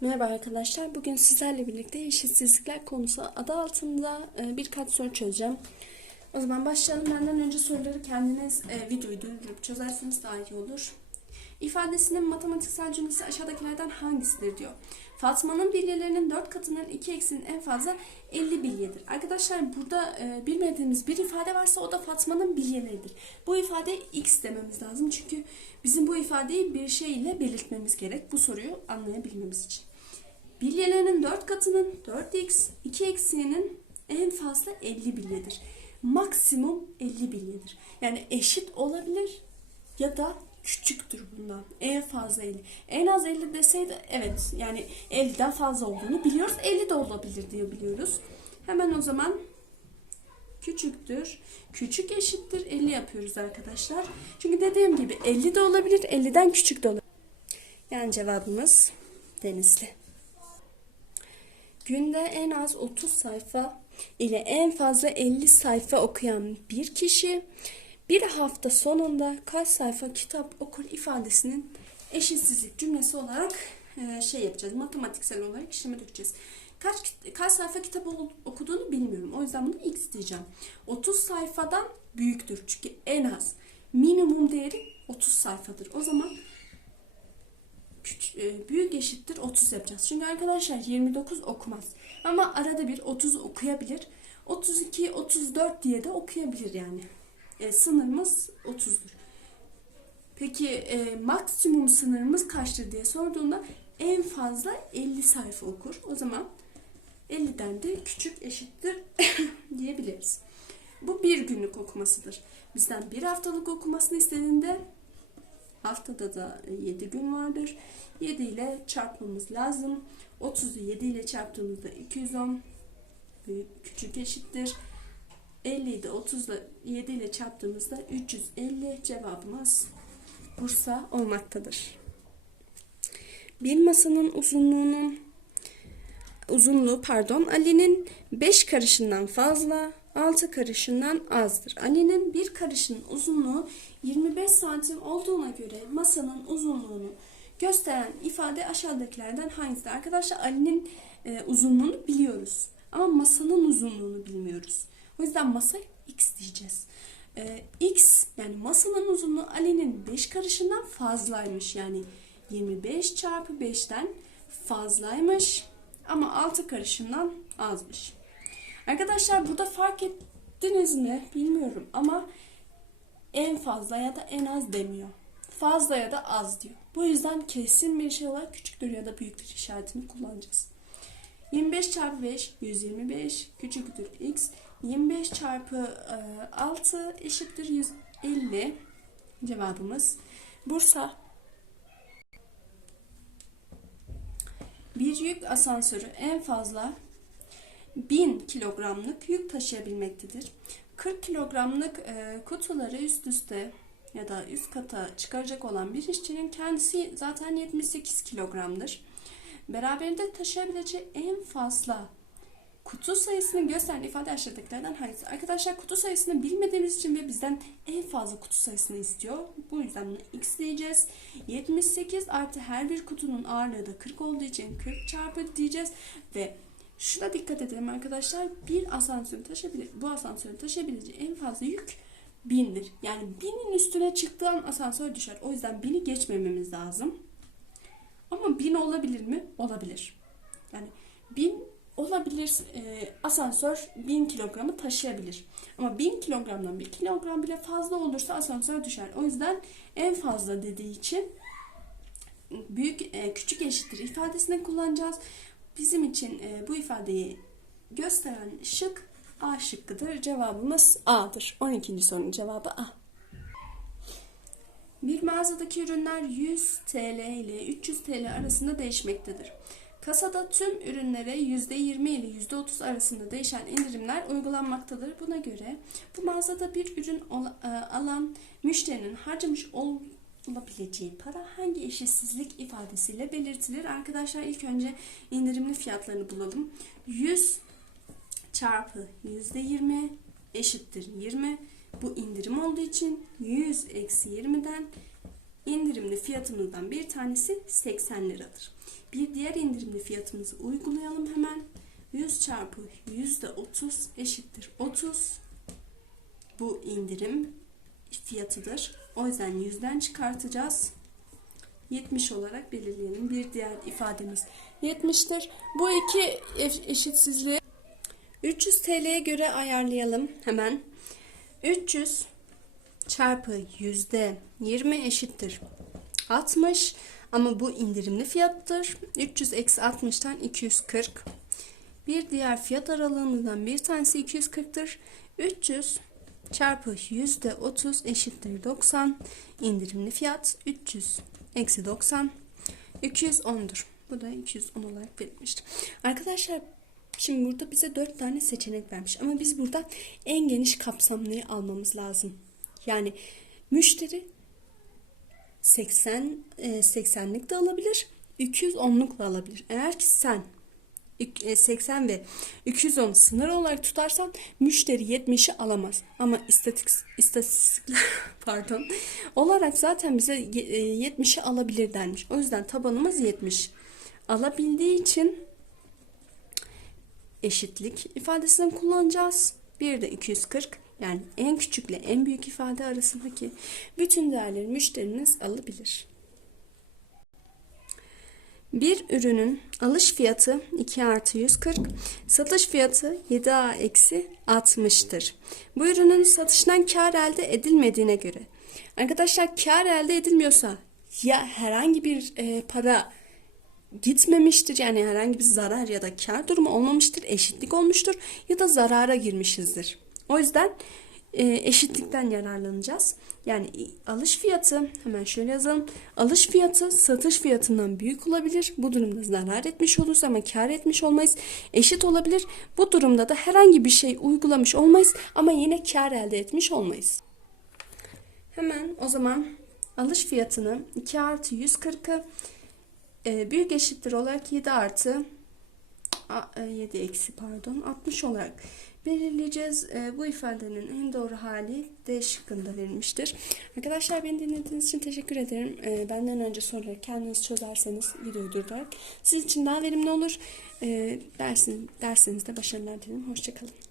Merhaba arkadaşlar. Bugün sizlerle birlikte eşitsizlikler konusu adı altında e, birkaç soru çözeceğim. O zaman başlayalım. Benden önce soruları kendiniz e, videoyu durdurup çözerseniz daha iyi olur. İfadesinin matematiksel cümlesi aşağıdakilerden hangisidir diyor. Fatma'nın bilyelerinin 4 katının 2 eksinin en fazla 50 bilyedir. Arkadaşlar burada e, bilmediğimiz bir ifade varsa o da Fatma'nın bilyeleridir. Bu ifade x dememiz lazım çünkü bizim bu ifadeyi bir şey ile belirtmemiz gerek bu soruyu anlayabilmemiz için. Bilyelerinin 4 katının 4x 2 eksiğinin en fazla 50 bilyedir. Maksimum 50 bilyedir. Yani eşit olabilir ya da küçüktür bundan. En fazla 50. En az 50 deseydi evet yani 50'den fazla olduğunu biliyoruz. 50 de olabilir diye biliyoruz. Hemen o zaman küçüktür. Küçük eşittir 50 yapıyoruz arkadaşlar. Çünkü dediğim gibi 50 de olabilir 50'den küçük de olabilir. Yani cevabımız Denizli. Günde en az 30 sayfa ile en fazla 50 sayfa okuyan bir kişi bir hafta sonunda kaç sayfa kitap okur ifadesinin eşitsizlik cümlesi olarak e, şey yapacağız. Matematiksel olarak işleme dökeceğiz. Kaç, kaç sayfa kitap okuduğunu bilmiyorum. O yüzden bunu x diyeceğim. 30 sayfadan büyüktür. Çünkü en az minimum değeri 30 sayfadır. O zaman eşittir 30 yapacağız. Çünkü arkadaşlar 29 okumaz. Ama arada bir 30 okuyabilir. 32, 34 diye de okuyabilir yani. E, sınırımız 30'dur. Peki e, maksimum sınırımız kaçtır diye sorduğunda en fazla 50 sayfa okur. O zaman 50'den de küçük eşittir diyebiliriz. Bu bir günlük okumasıdır. Bizden bir haftalık okumasını istediğinde haftada da 7 gün vardır. 7 ile çarpmamız lazım. 30'u 7 ile çarptığımızda 210 büyük küçük eşittir. 50'yi de 30 ile 7 ile çarptığımızda 350 cevabımız Bursa olmaktadır. Bir masanın uzunluğunun uzunluğu pardon Ali'nin 5 karışından fazla 6 karışından azdır. Ali'nin bir karışının uzunluğu 25 santim olduğuna göre masanın uzunluğunu gösteren ifade aşağıdakilerden hangisidir? Arkadaşlar Ali'nin e, uzunluğunu biliyoruz. Ama masanın uzunluğunu bilmiyoruz. O yüzden masa x diyeceğiz. Ee, x yani masanın uzunluğu Ali'nin 5 karışından fazlaymış. Yani 25 çarpı 5'ten fazlaymış. Ama 6 karışından azmış. Arkadaşlar burada fark ettiniz mi bilmiyorum ama en fazla ya da en az demiyor. Fazla ya da az diyor. Bu yüzden kesin bir şey olarak küçüktür ya da büyüktür işaretini kullanacağız. 25 çarpı 5 125 küçüktür x. 25 çarpı 6 eşittir 150 cevabımız Bursa. Bir yük asansörü en fazla 1000 kilogramlık yük taşıyabilmektedir. 40 kilogramlık kutuları üst üste ya da üst kata çıkaracak olan bir işçinin kendisi zaten 78 kilogramdır. Beraberinde taşıyabileceği en fazla kutu sayısını gösteren ifade aşağıdakilerden hangisi? Arkadaşlar kutu sayısını bilmediğimiz için ve bizden en fazla kutu sayısını istiyor. Bu yüzden bunu x diyeceğiz. 78 artı her bir kutunun ağırlığı da 40 olduğu için 40 çarpı diyeceğiz. Ve şuna dikkat edelim arkadaşlar. Bir asansörün taşıyabilir, bu asansörün taşıyabileceği en fazla yük 1000'dir. Yani 1000'in üstüne çıktığı an asansör düşer. O yüzden 1000'i geçmememiz lazım. Ama 1000 olabilir mi? Olabilir. Yani 1000 olabilir. E, asansör 1000 kilogramı taşıyabilir. Ama 1000 kilogramdan 1 kilogram bile fazla olursa asansör düşer. O yüzden en fazla dediği için büyük e, küçük eşittir ifadesini kullanacağız. Bizim için e, bu ifadeyi gösteren şık A şıkkıdır. Cevabımız A'dır. 12. sorunun cevabı A. Bir mağazadaki ürünler 100 TL ile 300 TL arasında değişmektedir. Kasada tüm ürünlere %20 ile %30 arasında değişen indirimler uygulanmaktadır. Buna göre bu mağazada bir ürün alan müşterinin harcamış olabileceği para hangi eşitsizlik ifadesiyle belirtilir? Arkadaşlar ilk önce indirimli fiyatlarını bulalım. 100 çarpı %20 eşittir 20. Bu indirim olduğu için 100 eksi 20'den indirimli fiyatımızdan bir tanesi 80 liradır. Bir diğer indirimli fiyatımızı uygulayalım hemen. 100 çarpı yüzde 30 eşittir 30. Bu indirim fiyatıdır. O yüzden 100'den çıkartacağız. 70 olarak belirleyelim. Bir diğer ifademiz 70'tir. Bu iki eş- eşitsizliği 300 TL'ye göre ayarlayalım hemen. 300 çarpı yüzde 20 eşittir 60 ama bu indirimli fiyattır. 300 eksi 60'tan 240. Bir diğer fiyat aralığından bir tanesi 240'tır. 300 çarpı yüzde 30 eşittir 90. İndirimli fiyat 300 eksi 90 210'dur. Bu da 210 olarak verilmiştir. Arkadaşlar şimdi burada bize 4 tane seçenek vermiş ama biz burada en geniş kapsamlıyı almamız lazım. Yani müşteri 80 e, 80'lik de alabilir, 210'luk da alabilir. Eğer ki sen e, 80 ve 210 sınır olarak tutarsan müşteri 70'i alamaz. Ama istatik istatistikler pardon olarak zaten bize ye- e, 70'i alabilir denmiş. O yüzden tabanımız 70. Alabildiği için eşitlik ifadesini kullanacağız. Bir de 240 yani en küçükle en büyük ifade arasındaki bütün değerleri müşteriniz alabilir. Bir ürünün alış fiyatı 2 artı 140, satış fiyatı 7A eksi 60'tır. Bu ürünün satıştan kar elde edilmediğine göre. Arkadaşlar kar elde edilmiyorsa ya herhangi bir e, para gitmemiştir yani herhangi bir zarar ya da kar durumu olmamıştır, eşitlik olmuştur ya da zarara girmişizdir. O yüzden eşitlikten yararlanacağız. Yani alış fiyatı hemen şöyle yazalım. Alış fiyatı satış fiyatından büyük olabilir. Bu durumda zarar etmiş oluruz ama kar etmiş olmayız. Eşit olabilir. Bu durumda da herhangi bir şey uygulamış olmayız ama yine kar elde etmiş olmayız. Hemen o zaman alış fiyatını 2 artı 140'ı e, büyük eşittir olarak 7 artı a- e, 7 eksi pardon 60 olarak belirleyeceğiz. E, bu ifadenin en doğru hali D şıkkında verilmiştir. Arkadaşlar beni dinlediğiniz için teşekkür ederim. E, benden önce soruları kendiniz çözerseniz videoyu durdurarak sizin için daha verimli olur. E, dersin, dersinizde başarılar dilerim. Hoşçakalın.